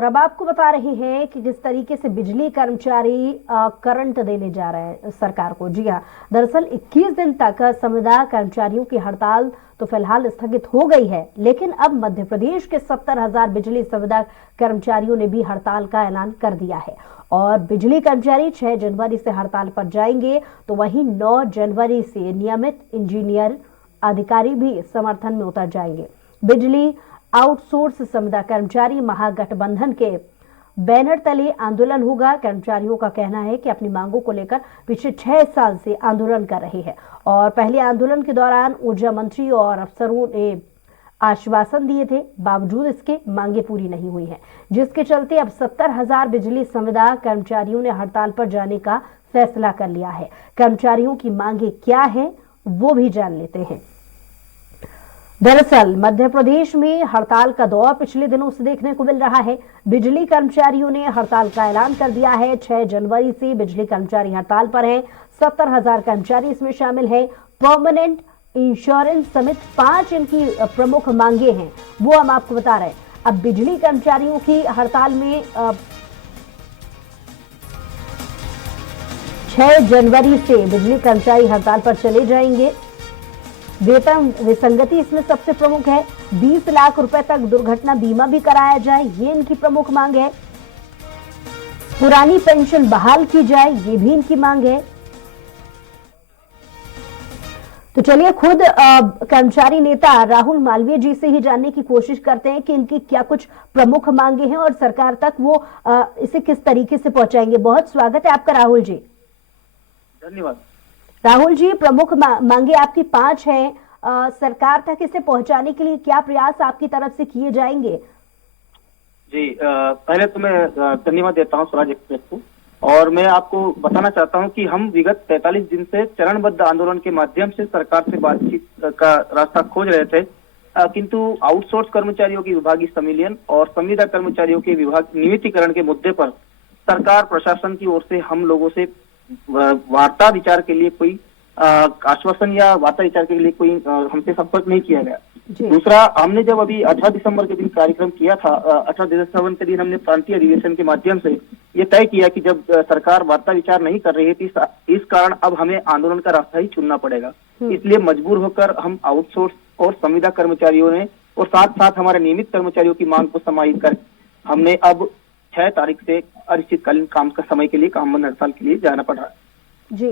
और अब आपको बता रहे हैं कि किस तरीके से बिजली कर्मचारी करंट देने जा रहे हैं सरकार को। जी हाँ, दरअसल 21 दिन तक संविदा कर्मचारियों की हड़ताल तो फिलहाल स्थगित हो गई है, लेकिन अब मध्य प्रदेश के 70,000 बिजली संविदा कर्मचारियों ने भी हड़ताल का ऐलान कर दिया है। और बिजली कर्मचारी 6 जनवरी से हड़ताल पर जाएंगे, तो वहीं 9 जनवरी से नियमित इंजीनियर अधिकारी भी समर्थन में उतर जाएंगे। बिजली आउटसोर्स संविदा कर्मचारी महागठबंधन के बैनर तले आंदोलन होगा। कर्मचारियों का कहना है कि अपनी मांगों को लेकर पिछले 6 साल से आंदोलन कर रहे हैं और पहले आंदोलन के दौरान ऊर्जा मंत्री और अफसरों ने आश्वासन दिए थे, बावजूद इसके मांगे पूरी नहीं हुई हैं, जिसके चलते अब 70,000 बिजली संविदा कर्मचारियों ने हड़ताल पर जाने का फैसला कर लिया है। कर्मचारियों की मांगे क्या है वो भी जान लेते हैं। दरअसल मध्य प्रदेश में हड़ताल का दौर पिछले दिनों से देखने को मिल रहा है। बिजली कर्मचारियों ने हड़ताल का ऐलान कर दिया है। 6 जनवरी से बिजली कर्मचारी हड़ताल पर हैं। 70,000 कर्मचारी इसमें शामिल हैं। परमानेंट इंश्योरेंस समेत 5 इनकी प्रमुख मांगे हैं, वो हम आपको बता रहे हैं। अब बिजली कर्मचारियों की हड़ताल में 6 जनवरी से बिजली कर्मचारी हड़ताल पर चले जाएंगे। वेतन विसंगति इसमें सबसे प्रमुख है। 20 लाख रुपए तक दुर्घटना बीमा भी कराया जाए, ये इनकी प्रमुख मांग है। पुरानी पेंशन बहाल की जाए, ये भी इनकी मांग है। तो चलिए खुद कर्मचारी नेता राहुल मालवीय जी से ही जानने की कोशिश करते हैं कि इनकी क्या कुछ प्रमुख मांगे हैं और सरकार तक वो इसे किस तरीके से पहुंचाएंगे। बहुत स्वागत है आपका राहुल जी। धन्यवाद। राहुल जी, प्रमुख मांगे आपकी 5 हैं, सरकार तक इसे पहुंचाने के लिए क्या प्रयास आपकी तरफ से किए जाएंगे? जी, पहले तो मैं धन्यवाद देता हूं स्वराज एक्सप्रेस को, और मैं आपको बताना चाहता हूं कि हम विगत 43 दिन से चरणबद्ध आंदोलन के माध्यम से सरकार से बातचीत का रास्ता खोज रहे थे, किंतु आउटसोर्स कर्मचारियों की विभागीय संविलियन और संविदा कर्मचारियों के विभाग नियमितीकरण के मुद्दे पर सरकार प्रशासन की ओर से हम लोगों से वार्ता विचार के लिए कोई आश्वासन या वार्ता विचार के लिए कोई हमसे संपर्क नहीं किया गया। दूसरा, हमने जब अभी 18 दिसंबर के दिन कार्यक्रम किया था, 18 दिसंबर के दिन हमने प्रांतीय अधिवेशन के माध्यम से ये तय किया कि जब सरकार वार्ता विचार नहीं कर रही थी, इस कारण अब हमें आंदोलन का रास्ता ही चुनना पड़ेगा। इसलिए मजबूर होकर हम आउटसोर्स और संविदा कर्मचारियों ने और साथ साथ हमारे नियमित कर्मचारियों की मांग को समाहित कर हमने अब 6 तारीख से अनिश्चितकालीन काम का समय के लिए काम बंद हड़ताल के लिए जाना पड़ रहा है। जी,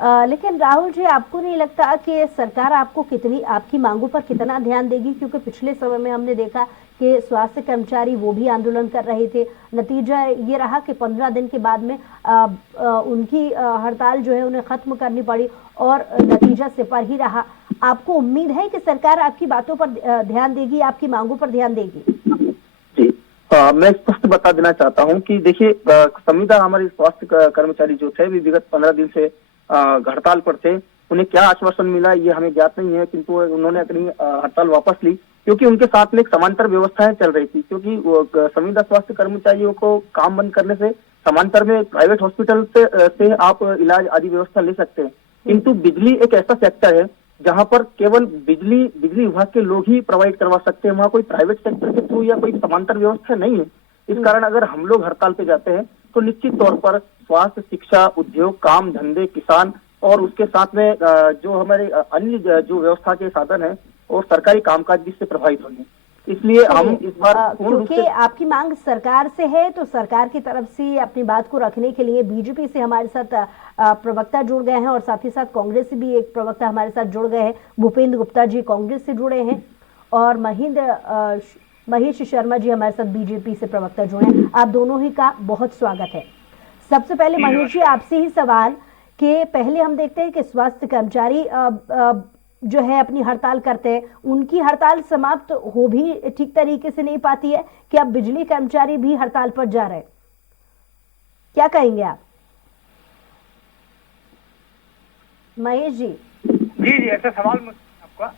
लेकिन राहुल जी, आपको नहीं लगता कि सरकार आपकी मांगों पर कितना ध्यान देगी? क्योंकि पिछले समय में हमने देखा कि स्वास्थ्य कर्मचारी वो भी आंदोलन कर रहे थे। नतीजा ये रहा कि 15 दिन के बाद में उनकी हड़ताल जो है उन्हें खत्म करनी पड़ी और नतीजा सिपर ही रहा। आपको उम्मीद है कि सरकार आपकी बातों पर ध्यान देगी, आपकी मांगों पर ध्यान देगी? मैं स्पष्ट बता देना चाहता हूं कि देखिए, संविदा हमारे स्वास्थ्य कर्मचारी जो थे विगत 15 दिन से हड़ताल पर थे। उन्हें क्या आश्वासन मिला ये हमें ज्ञात नहीं है, किंतु उन्होंने अपनी हड़ताल वापस ली क्योंकि उनके साथ में एक समांतर व्यवस्थाएं चल रही थी। क्योंकि संविदा स्वास्थ्य कर्मचारियों को काम बंद करने से समांतर में प्राइवेट हॉस्पिटल से आप इलाज आदि व्यवस्था ले सकते हैं, किंतु बिजली एक ऐसा सेक्टर है जहां पर केवल बिजली विभाग के लोग ही प्रोवाइड करवा सकते हैं। वहां कोई प्राइवेट सेक्टर के थ्रू या कोई समांतर व्यवस्था नहीं है। इस कारण अगर हम लोग हड़ताल पे जाते हैं तो निश्चित तौर पर स्वास्थ्य, शिक्षा, उद्योग, काम धंधे, किसान और उसके साथ में जो हमारे अन्य जो व्यवस्था के साधन है और सरकारी कामकाज भी इससे प्रभावित होंगे। इसलिए हम इस बार क्योंकि आपकी मांग सरकार से है, तो सरकार की तरफ से अपनी बात को रखने के लिए बीजेपी से हमारे साथ प्रवक्ता जुड़ गए हैं और साथ ही साथ कांग्रेस से भी एक प्रवक्ता हमारे साथ जुड़ गए हैं। भूपेंद्र गुप्ता जी कांग्रेस से जुड़े हैं और महेश शर्मा जी हमारे साथ बीजेपी से प्रवक्ता जुड़े हैं। आप दोनों ही का बहुत स्वागत है। सबसे पहले महेश जी, आपसे ही सवाल कि पहले हम देखते हैं कि स्वास्थ्य कर्मचारी जो है अपनी हड़ताल करते हैं, उनकी हड़ताल समाप्त हो भी ठीक तरीके से नहीं पाती है कि अब बिजली कर्मचारी भी हड़ताल पर जा रहे हैं, क्या कहेंगे आप? महेश जी। जी, ऐसा सवाल आपका।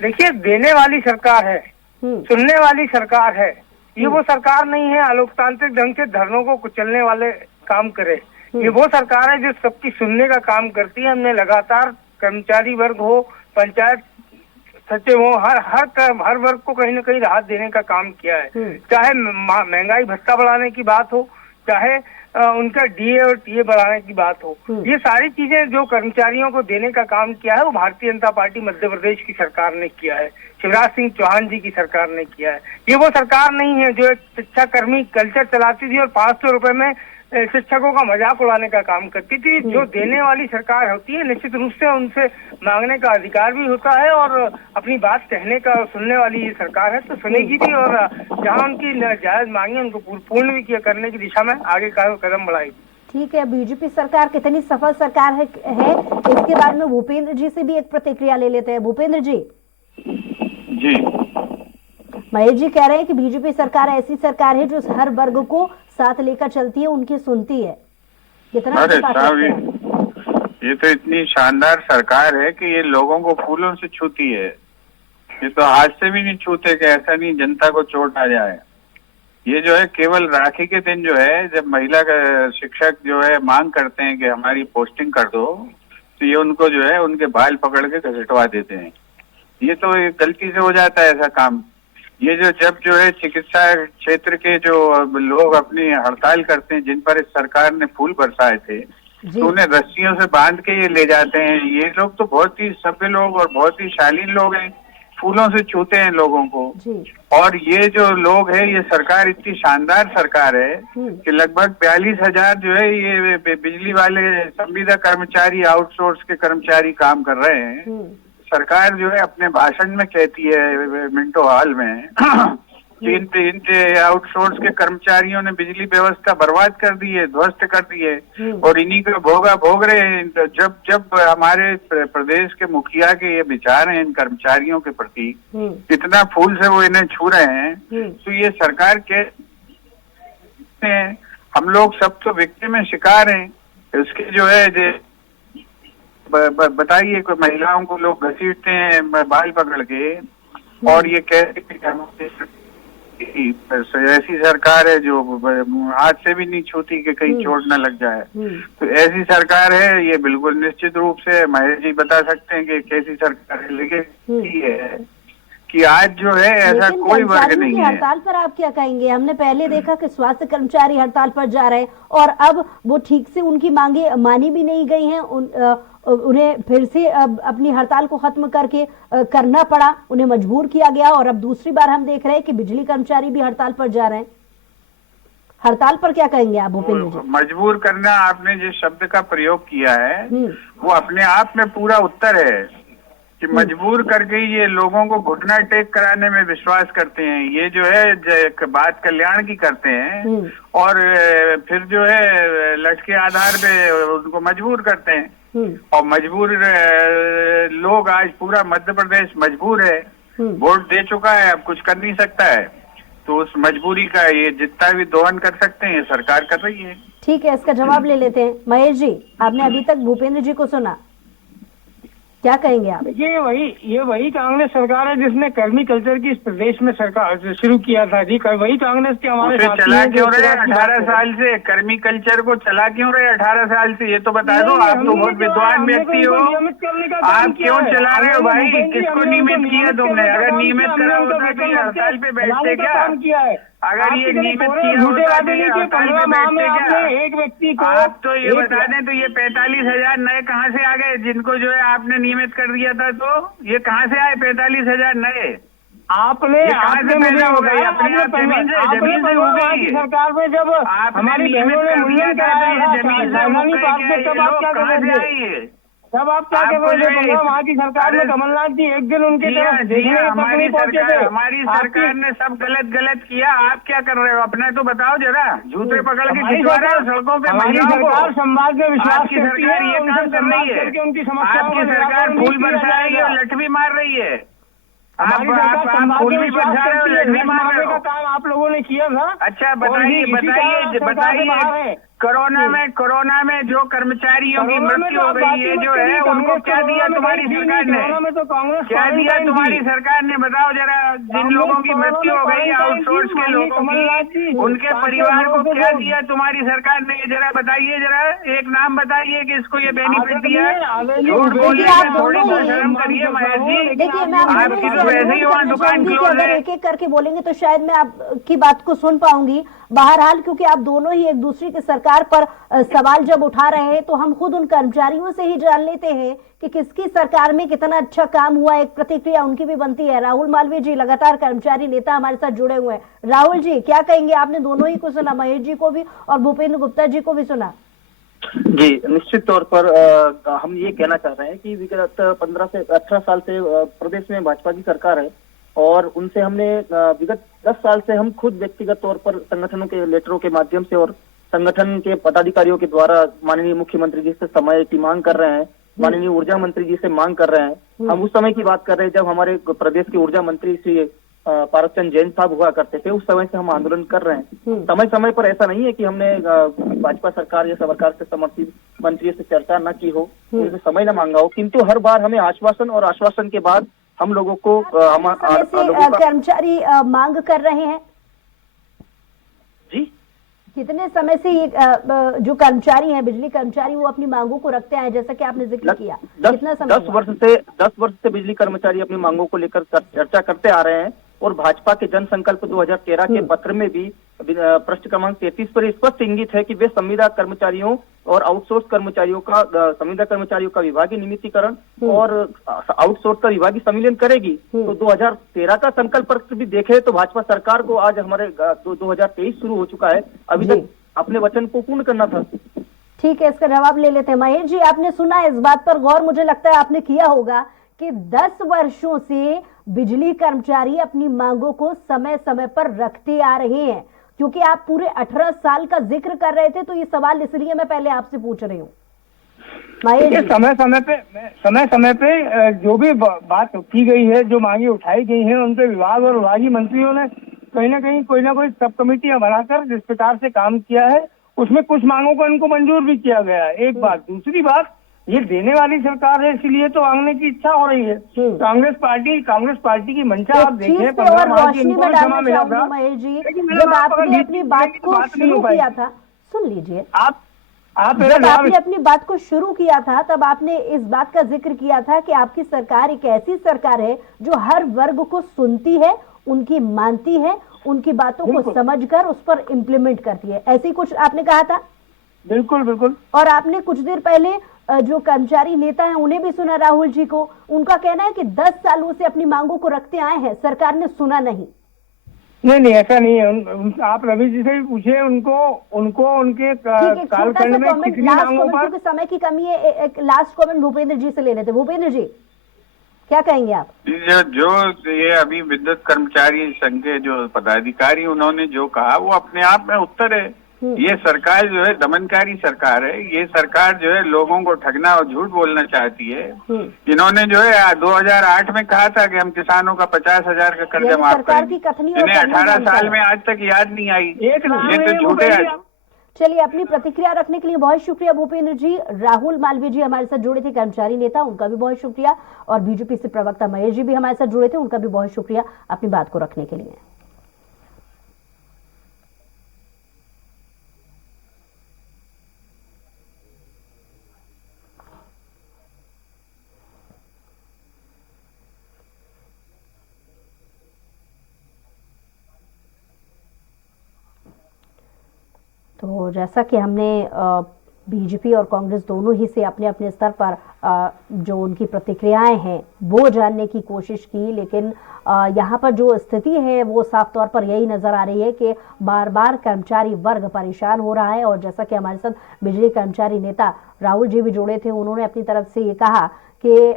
देखिए, देने वाली सरकार है, सुनने वाली सरकार है। ये वो सरकार नहीं है अलोकतांत्रिक ढंग से धरनों को कुचलने वाले काम करे। ये वो सरकार है जो सबकी सुनने का काम करती है। हमने लगातार कर्मचारी वर्ग हो, पंचायत सचिव हो, हर वर्ग को कहीं ना कहीं राहत देने का काम किया है। चाहे महंगाई भत्ता बढ़ाने की बात हो, चाहे उनका डीए और टीए बढ़ाने की बात हो, ये सारी चीजें जो कर्मचारियों को देने का काम किया है वो भारतीय जनता पार्टी मध्य प्रदेश की सरकार ने किया है, शिवराज सिंह चौहान जी की सरकार ने किया है। ये वो सरकार नहीं है जो एक शिक्षा कर्मी कल्चर चलाती थी और 500 रुपए में शिक्षकों का मजाक उड़ाने का काम करती थी। जो देने वाली सरकार होती है निश्चित रूप से उनसे मांगने का अधिकार भी होता है और अपनी बात कहने का सुनने वाली ये सरकार है, तो सुनेगी भी और जहां उनकी जायज मांगे उनको पूर्ण भी किया करने की दिशा में आगे का कदम बढ़ाएगी। ठीक है, बीजेपी सरकार कितनी सफल सरकार है इसके बारे में भूपेंद्र जी से भी एक प्रतिक्रिया ले लेते हैं। भूपेंद्र जी। महेश जी कह रहे हैं कि बीजेपी सरकार ऐसी सरकार है जो हर वर्ग को साथ लेकर चलती है, उनकी सुनती है। कितना ये तो इतनी शानदार सरकार है कि ये लोगों को फूलों से छूती है। ये तो हाथ से भी नहीं छूते कि ऐसा नहीं जनता को चोट आ जाए। ये जो है केवल राखी के दिन जो है जब महिला का शिक्षक जो है मांग करते हैं कि हमारी पोस्टिंग कर दो, तो ये उनको जो है उनके बाल पकड़ के घसीटवा देते हैं। ये तो गलती से हो जाता है ऐसा काम। ये जब जो है चिकित्सा क्षेत्र के जो लोग अपनी हड़ताल करते हैं, जिन पर इस सरकार ने फूल बरसाए थे, तो उन्हें रस्सियों से बांध के ये ले जाते हैं। ये लोग तो बहुत ही सभ्य लोग और बहुत ही शालीन लोग हैं, फूलों से छूते हैं लोगों को। और ये जो लोग हैं, ये सरकार इतनी शानदार सरकार है कि लगभग 42,000 जो है ये बिजली वाले संविदा कर्मचारी, आउटसोर्स के कर्मचारी काम कर रहे हैं। सरकार जो है अपने भाषण में कहती है मिंटो हॉल में कि इन आउटसोर्स के कर्मचारियों ने बिजली व्यवस्था बर्बाद कर दी है, ध्वस्त कर दी है और इन्हीं का भोग रहे हैं। जब हमारे प्रदेश के मुखिया के ये विचार हैं इन कर्मचारियों के प्रति, इतना फूल से वो इन्हें छू रहे हैं, तो ये सरकार के हम लोग सब तो विक्टिम में शिकार हैं। इसके जो है बताइए, कोई महिलाओं को लोग घसीटते हैं बाल पकड़ के और ये कहते ऐसी सरकार है जो हाथ से भी नहीं छूती कि कहीं चोट न लग जाए। तो ऐसी सरकार है ये, बिल्कुल निश्चित रूप से महेश जी बता सकते हैं कि कैसी सरकार है। लेकिन ये है कि आज जो है ऐसा कोई वर्ग नहीं है। हड़ताल पर आप क्या कहेंगे? हमने पहले देखा कि स्वास्थ्य कर्मचारी हड़ताल पर जा रहे हैं और अब वो ठीक से उनकी मांगे मानी भी नहीं गई हैं। उन्हें फिर से अपनी हड़ताल को खत्म करके करना पड़ा, उन्हें मजबूर किया गया और अब दूसरी बार हम देख रहे हैं कि बिजली कर्मचारी भी हड़ताल पर जा रहे हैं। हड़ताल पर क्या कहेंगे आप भूपेंद्र जी? मजबूर करना, आपने जिस शब्द का प्रयोग किया है वो अपने आप में पूरा उत्तर है कि मजबूर करके ये लोगों को घुटना टेक कराने में विश्वास करते हैं। ये जो है बात कल्याण की करते हैं और फिर जो है लठ के आधार पे उनको मजबूर करते हैं। और मजबूर लोग, आज पूरा मध्य प्रदेश मजबूर है, वोट दे चुका है, अब कुछ कर नहीं सकता है। तो उस मजबूरी का ये जितना भी दोहन कर सकते हैं सरकार कर रही है। ठीक है, इसका जवाब ले लेते हैं। महेश जी, आपने अभी तक भूपेंद्र जी को सुना, क्या कहेंगे आप? ये वही कांग्रेस सरकार है जिसने कर्मी कल्चर की इस प्रदेश में सरकार शुरू किया था जी। वही कांग्रेस के हमारे चला क्यों रहे 18 साल से? कर्मी कल्चर को चला क्यों रहे 18 साल से? ये तो बता दो। आप तो बहुत विद्वान व्यक्ति हो, आप क्यों चला रहे हो भाई? किसको नियमित किया तुमने? अगर नियमित करा होता तो हड़ताल पे बैठते क्या? अगर ये नियमित किया होता तो हड़ताल पे बैठते क्या? एक व्यक्ति को आप तो ये बता दें, तो ये 45,000 नए कहाँ से आ गए जिनको जो है आपने नियमित कर दिया था? तो ये कहाँ से आए 45,000 नए? आपने पैदा हो गई अपने आप जमीन से हो गई सरकार में। जब हमारी बहनों ने मूल्यांकन कराया जमीन से तब आप क्या कह रहे थे? वहाँ की सरकार में कमलनाथ जी एक दिन उनके हमारी सरकार ने सब गलत किया। आप क्या कर रहे हो? अपना तो बताओ जरा। जूते पकड़ के खिंचवा रहे हो सड़कों पे महिलाओं को। समाज में विश्वास की सरकार ये काम कर रही है। आपकी सरकार फूल बरसा रही है और लठ भी मार रही है। आप फूल भी बरसा रहे हो, लठ भी मार रहे हो। काम आप लोगों ने किया था। अच्छा बताइए कोरोना में जो कर्मचारियों की मृत्यु हो गई है जो है उनको क्या दिया तुम्हारी सरकार ने? क्या दिया तुम्हारी सरकार ने? बताओ जरा। जिन लोगों की मृत्यु हो गई आउटसोर्स के लोगों की, उनके परिवार को क्या दिया तुम्हारी सरकार ने? जरा बताइए, जरा एक नाम बताइए कि इसको ये बेनिफिट दिया। झूठ बोलिए, थोड़ी शर्म करिए महेश जी। देखिए मैं आपकी तो वैसे ही वहाँ दुकान क्लोज है। एक एक करके बोलेंगे तो शायद मैं आपकी बात को सुन पाऊंगी। बहरहाल क्योंकि आप दोनों ही एक दूसरे की सरकार पर सवाल जब उठा रहे हैं तो हम खुद उन कर्मचारियों से ही जान लेते हैं कि किसकी सरकार में कितना अच्छा काम हुआ। एक प्रतिक्रिया उनकी भी बनती है। राहुल मालवीय जी लगातार कर्मचारी नेता हमारे साथ जुड़े हुए हैं। राहुल जी क्या कहेंगे? आपने दोनों ही को सुना, महेश जी को भी और भूपेंद्र गुप्ता जी को भी सुना। जी, निश्चित तौर पर हम ये कहना चाह रहे हैं कि विगत 15 से 18 साल से प्रदेश में भाजपा की सरकार है और उनसे हमने विगत 10 साल से हम खुद व्यक्तिगत तौर पर संगठनों के लेटरों के माध्यम से और संगठन के पदाधिकारियों के द्वारा माननीय मुख्यमंत्री जी से समय की मांग कर रहे हैं, माननीय ऊर्जा मंत्री जी से मांग कर रहे हैं। हम उस समय की बात कर रहे हैं जब हमारे प्रदेश के ऊर्जा मंत्री श्री पारस चंद जैन साहब हुआ करते थे। उस समय से हम आंदोलन कर रहे हैं। समय समय पर ऐसा नहीं है कि हमने भाजपा सरकार या सरकार से समर्थित मंत्री से चर्चा न की हो, उनसे समय न मांगा हो, किंतु हर बार हमें आश्वासन और आश्वासन के बाद हम लोगों को कर्मचारी मांग कर रहे हैं। जी, कितने समय से ये जो कर्मचारी हैं, बिजली कर्मचारी, वो अपनी मांगों को रखते हैं, जैसा कि आपने जिक्र किया? कितना समय? 10 वर्ष से बिजली कर्मचारी अपनी मांगों को लेकर चर्चा करते आ रहे हैं और भाजपा के जन संकल्प 2013 के पत्र में भी पृष्ठ क्रमांक 33 पर स्पष्ट इंगित है कि वे संविदा कर्मचारियों और आउटसोर्स कर्मचारियों का संविदा कर्मचारियों का विभागीय नियमितीकरण और आउटसोर्स का विभागीय सम्मिलन करेगी। तो 2013 का संकल्प पत्र भी देखे तो भाजपा सरकार को आज हमारे 2023 शुरू हो चुका है, अभी तक अपने वचन को पूर्ण करना था। ठीक है, इसका जवाब ले लेते हैं। महेश जी आपने सुना इस बात पर गौर, मुझे लगता है आपने किया होगा कि 10 वर्षों से बिजली कर्मचारी अपनी मांगों को समय समय पर रखते आ रहे हैं। क्योंकि आप पूरे 18 साल का जिक्र कर रहे थे तो ये सवाल इसलिए मैं पहले आपसे पूछ रही हूँ। समय समय पे जो भी बात की गई है, जो मांगे उठाई गई हैं, उनके विभाग और विभागीय मंत्रियों ने कहीं ना कहीं कोई ना कोई सब कमेटियां बनाकर जिस प्रकार से काम किया है उसमें कुछ मांगों को इनको मंजूर भी किया गया है। एक बात। दूसरी बात, ये देने वाली सरकार है इसलिए तो मांगने की इच्छा हो रही है। कांग्रेस पार्टी की मंशा आप देखें, 15 मार्च को इनको क्षमा मिला था। महेश जी जब आपने अपनी बात को शुरू किया था, सुन लीजिए, जब आपने अपनी बात को शुरू किया था तब आपने इस बात का जिक्र किया था कि आपकी सरकार एक ऐसी सरकार है जो हर वर्ग को सुनती है, उनकी मानती है, उनकी बातों को समझकर उस पर इम्प्लीमेंट करती है। ऐसी कुछ आपने कहा था? बिल्कुल बिल्कुल। और आपने कुछ देर पहले जो कर्मचारी नेता हैं उन्हें भी सुना, राहुल जी को। उनका कहना है कि 10 सालों से अपनी मांगों को रखते आए हैं, सरकार ने सुना नहीं। नहीं, ऐसा नहीं है। आप रवि जी से भी पूछे, उनको उनके कालखंड में कितनी मांगों पर। समय की कमी है, एक लास्ट कमेंट भूपेंद्र जी से ले लेते। भूपेंद्र जी क्या कहेंगे आप? जो ये अभी विद्युत कर्मचारी संघ के जो पदाधिकारी उन्होंने जो कहा वो अपने आप में उत्तर है। ये सरकार जो है दमनकारी सरकार है। ये सरकार जो है लोगों को ठगना और झूठ बोलना चाहती है। इन्होंने जो है 2008 में कहा था कि हम किसानों का 50,000 का कर्जा माफ करेंगे। इन्हें 18 साल में आज तक याद नहीं आई। ये तो झूठे। चलिए, अपनी प्रतिक्रिया रखने के लिए बहुत शुक्रिया भूपेंद्र जी। राहुल मालवीय जी हमारे साथ जुड़े थे, कर्मचारी नेता, उनका भी बहुत शुक्रिया। और बीजेपी से प्रवक्ता महेश जी भी हमारे साथ जुड़े थे, उनका भी बहुत शुक्रिया अपनी बात को रखने के लिए। तो जैसा कि हमने बीजेपी और कांग्रेस दोनों ही से अपने अपने स्तर पर जो उनकी प्रतिक्रियाएं हैं वो जानने की कोशिश की, लेकिन यहाँ पर जो स्थिति है वो साफ तौर पर यही नजर आ रही है कि बार बार कर्मचारी वर्ग परेशान हो रहा है। और जैसा कि हमारे साथ बिजली कर्मचारी नेता राहुल जी भी जुड़े थे, उन्होंने अपनी तरफ से ये कहा कि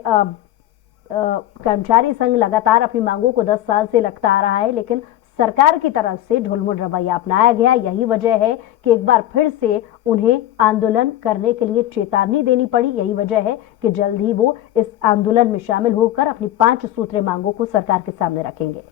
कर्मचारी संघ लगातार अपनी मांगों को 10 साल से रखता आ रहा है, लेकिन सरकार की तरफ से ढुलमुल रवैया अपनाया गया। यही वजह है कि एक बार फिर से उन्हें आंदोलन करने के लिए चेतावनी देनी पड़ी। यही वजह है कि जल्द ही वो इस आंदोलन में शामिल होकर अपनी 5 सूत्रीय मांगों को सरकार के सामने रखेंगे।